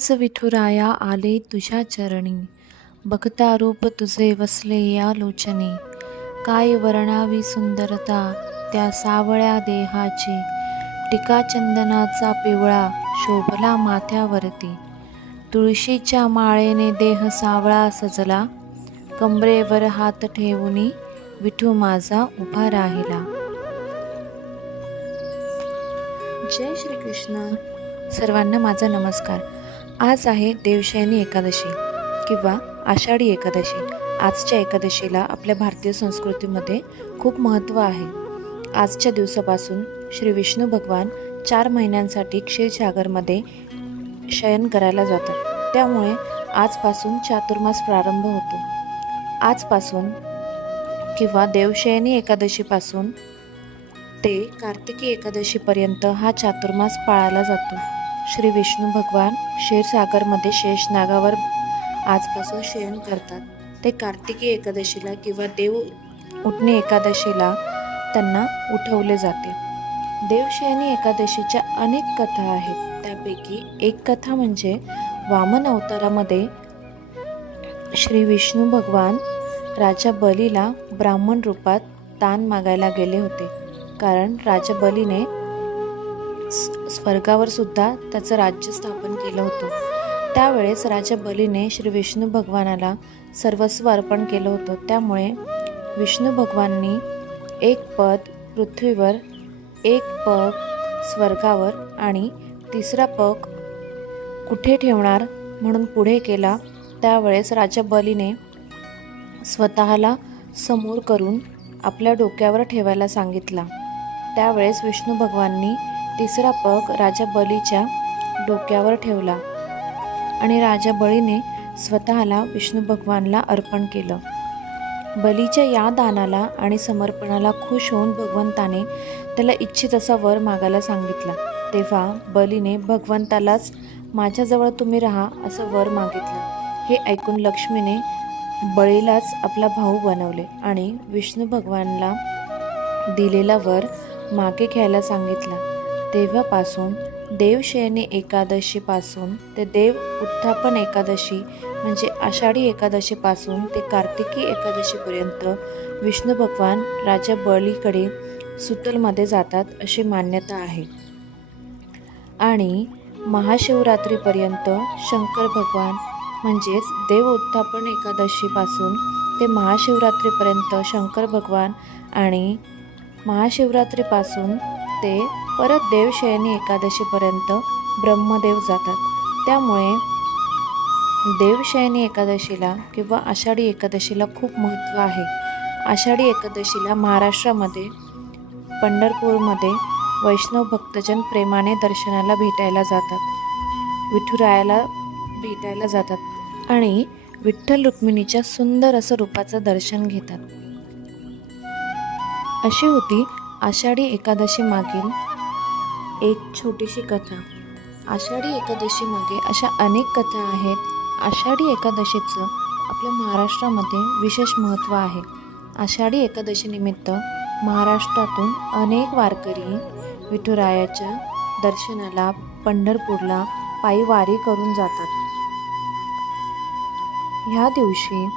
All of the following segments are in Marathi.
आताच विठुराया आले तुझ्या चरणी. बघता रूप तुझे वसले या लोचनी. काय वर्णावी सुंदरता त्या सावळ्या देहाची. टीका चंदनाचा पिवळा शोभला माथ्यावरती. तुळशीच्या माळेने देह सावळा सजला. कमरेवर हात ठेवूनी विठू माझा उभा राहिला. जय श्रीकृष्ण. सर्वांना माझा नमस्कार. आज आहे देवशयनी एकादशी किंवा आषाढी एकादशी. आजच्या एकादशीला आपल्या भारतीय संस्कृतीमध्ये खूप महत्त्व आहे. आजच्या दिवसापासून श्री विष्णू भगवान चार महिन्यांसाठी क्षीरसागरमध्ये शयन करायला जातात. त्यामुळे आजपासून चातुर्मास प्रारंभ होतो. आजपासून किंवा देवशयनी एकादशीपासून ते कार्तिकी एकादशीपर्यंत हा चातुर्मास पाळला जातो. श्री विष्णू भगवान क्षीरसागरमध्ये शेषनागावर आजपासून शयन करतात. ते कार्तिकी एकादशीला किंवा देव उठणे एकादशीला त्यांना उठवले जाते. देवशयनी एकादशीच्या अनेक कथा आहेत. त्यापैकी एक कथा म्हणजे वामन अवतारामध्ये श्री विष्णू भगवान राजा बलीला ब्राह्मण रूपात ताण मागायला गेले होते. कारण राजा बलीने स्वर्गावर सुद्धा त्याचं राज्य स्थापन केलं होतं. त्यावेळेस राजा बलीने श्री विष्णू भगवानाला सर्वस्व अर्पण केलं होतं. त्यामुळे विष्णू भगवाननी एक पद पृथ्वीवर एक पग स्वर्गावर आणि तिसरा पग कुठे ठेवणार म्हणून पुढे केला त्यावेळेस राजा बलीने स्वतःला समोर करून आपल्या डोक्यावर ठेवायला सांगितला. त्यावेळेस विष्णू भगवाननी तिसरा पग राजा बलीच्या डोक्यावर ठेवला आणि राजा बळीने स्वतःला विष्णू भगवानला अर्पण केलं. बलीच्या या दानाला आणि समर्पणाला खुश होऊन भगवंताने त्याला इच्छित असा वर मागायला सांगितला. तेव्हा बलीने भगवंतालाच माझ्याजवळ तुम्ही राहा असं वर मागितलं. हे ऐकून लक्ष्मीने बळीलाच आपला भाऊ बनवले आणि विष्णू भगवानला दिलेला वर मागे घ्यायला सांगितला. तेव्हापासून देवशयनी एकादशीपासून ते देव उत्थापन एकादशी म्हणजे आषाढी एकादशीपासून ते कार्तिकी एकादशीपर्यंत विष्णू भगवान राजा बळीकडे सुतलमध्ये जातात अशी मान्यता आहे. आणि महाशिवरात्रीपर्यंत शंकर भगवान म्हणजेच देव उत्थापन एकादशीपासून ते महाशिवरात्रीपर्यंत शंकर भगवान आणि महाशिवरात्रीपासून ते परत देवशयनी एकादशीपर्यंत ब्रह्मदेव जातात. त्यामुळे देवशयनी एकादशीला किंवा आषाढी एकादशीला खूप महत्त्व आहे. आषाढी एकादशीला महाराष्ट्रामध्ये पंढरपूरमध्ये वैष्णव भक्तजन प्रेमाने दर्शनाला भेटायला जातात. विठुरायाला भेटायला जातात आणि विठ्ठल रुक्मिणीच्या सुंदर असं रूपाचं दर्शन घेतात. अशी होती आषाढी एकादशी मागील एक छोटीशी कथा. आषाढी एकादशीमध्ये अशा अनेक कथा आहेत. आषाढी एकादशीचं आपल्या महाराष्ट्रामध्ये विशेष महत्त्व आहे. आषाढी एकादशीनिमित्त महाराष्ट्रातून अनेक वारकरी विठुरायाच्या दर्शनाला पंढरपूरला पायी वारी करून जातात. ह्या दिवशी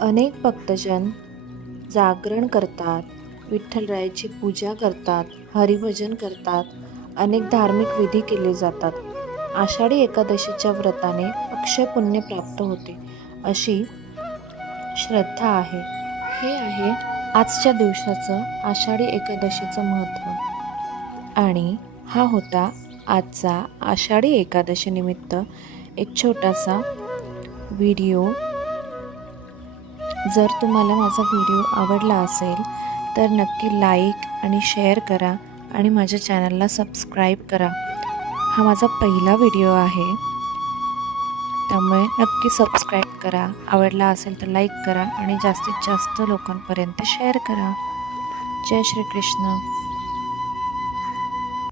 अनेक भक्तजन जागरण करतात विठ्ठलरायाची पूजा करतात हरिभजन करतात. अनेक धार्मिक विधी केले जातात. आषाढी एकादशीच्या व्रताने अक्षय पुण्य प्राप्त होते. अशी श्रद्धा आहे. हे आहे आजच्या दिवसाचं आषाढी एकादशीचं महत्त्व. आणि हा होता आजचा आषाढी एकादशीनिमित्त एक छोटासा व्हिडिओ. जर तुम्हाला माझा व्हिडिओ आवडला असेल तर नक्की लाईक आणि शेअर करा. आणि माझ्या चॅनलला सबस्क्राईब करा. हा माझा पहिला व्हिडिओ आहे. त्यामुळे नक्की सबस्क्राईब करा. आवडला असेल तर लाईक करा आणि जास्तीत जास्त लोकांपर्यंत शेअर करा. जय श्रीकृष्ण.